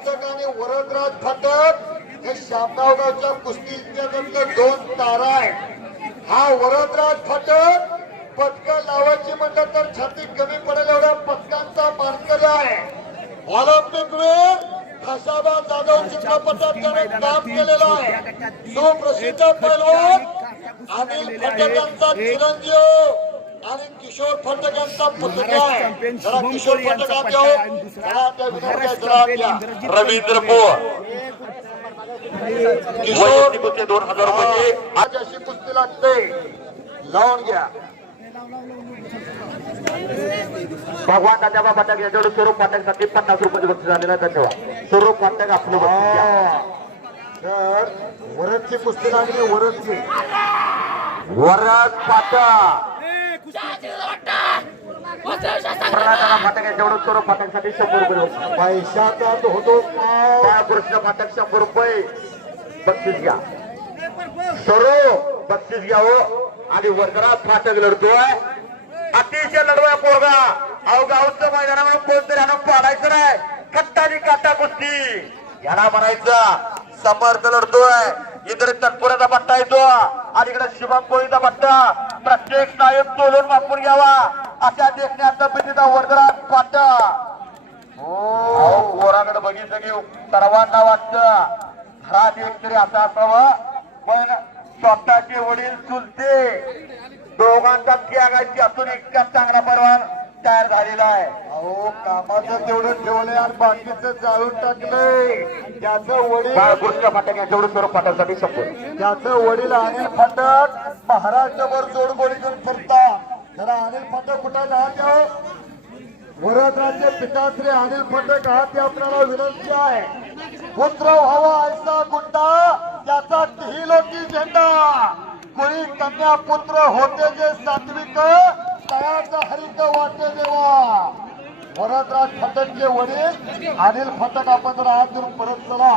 फाटक आणि वरदराज फटक हे शामगावगावच्या कुस्ती इतिहासातलं दोन तारा आहे हा वरदराज फटक पटक लावायची म्हणलं तर छाती कमी पडेल एवढ्या पटकांचा मानकरी आहे. ऑलिम्पिक वेळ खसाबा जाधव चित्रपटात त्याने काम केलेलं आहे. तो प्रसिद्ध पैलवान अनिल फटकांचा चिरंजीव. आणि किशोर फटक यांचा पुतण्या आहे जरा किशोर फटक आत यावं. जरा त्या विनोदच्या जरा आत या. रवींद्र पोळ. किशोर दोन हजार रुपये आज अशी कुस्ती लागते लावून घ्या. भगवान दादा पाटक याच्याकडे स्वरूप पाटकसाठी पन्नास रुपये बक्षीस झालेला धन्यवाद. स्वरूप पाटक आपलं. तर वरदची कुस्ती लागली वरदची. वरद पाटक प्रल्हादाला फाटक याच्याकडे स्वरूप पाटकसाठी शंभर रुपये. पैशाचा तो होतो. बाळकृष्ण फाटक शंभर रुपये. बक्षीस घ्या. स्वरूप बक्षीस घ्यावं आणि वरकरा फाटक लढतोय. अतिशय लढवाय पोरगा. अहो गावचं मैदानावर कोणतरी आणून पाडायचं नाही. कट्टानी काटा कुस्ती. याला म्हणायचा समर्थ लढतोय. इकडे तत्पुराचा पट्टा येतो. आणि इकडे शिवम कोळीचा पट्टा प्रत्येक नायक तोलून वापरून घ्यावा. अशा देखण्याचा पिढीचा वर्गरा पाटा. हो पोराकडे बघितलं की सर्वांना वाटतं. घरात एकतरी असं असावं. पण स्वतःचे वडील चुलते. दोघांचा त्यागायची असून इतका चांगला परवान तयार झालेला आहे. अहो कामाचं तेवढं ठेवलंय आणि बाकीचं जाळून टाकलंय. त्याचं वडील बाळकृष्ण फाटक यांच्याकडे स्वरूप फाटकसाठी शंभर त्याचं वडील अनिल फाटक महाराष्ट्रभर जोडगोळी घेऊन फिरतात जरा अनिल फाटक कुठं राहत यावं वरदराजे पिताश्री अनिल फटक ही आपल्याला विनंती आहे. पुत्र व्हावा ऐसा गुंडा त्याचा टिहिलोटी झेंडा. कुणी कन्या पुत्र होते जे सात्विक हरिक वाटे देवा वरदराज फटकचे वडील अनिल फटक आपण जर हात धरून परत चला.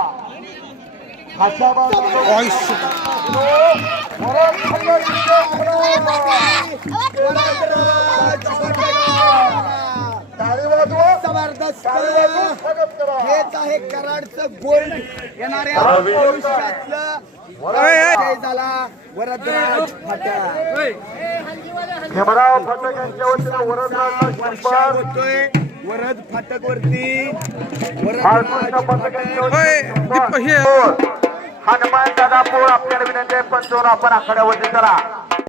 फटक हेच आहे कराडचं गोल्ड येणाऱ्या जय झाला. वरदराज फाट्या भीमराव फटक यांच्या वतीनं होतोय. वरद फाटक. वरती. हनुमान दादा पोळ आपल्याला विनंती आहे पंचावन्न आपण आखाड्यावरती करा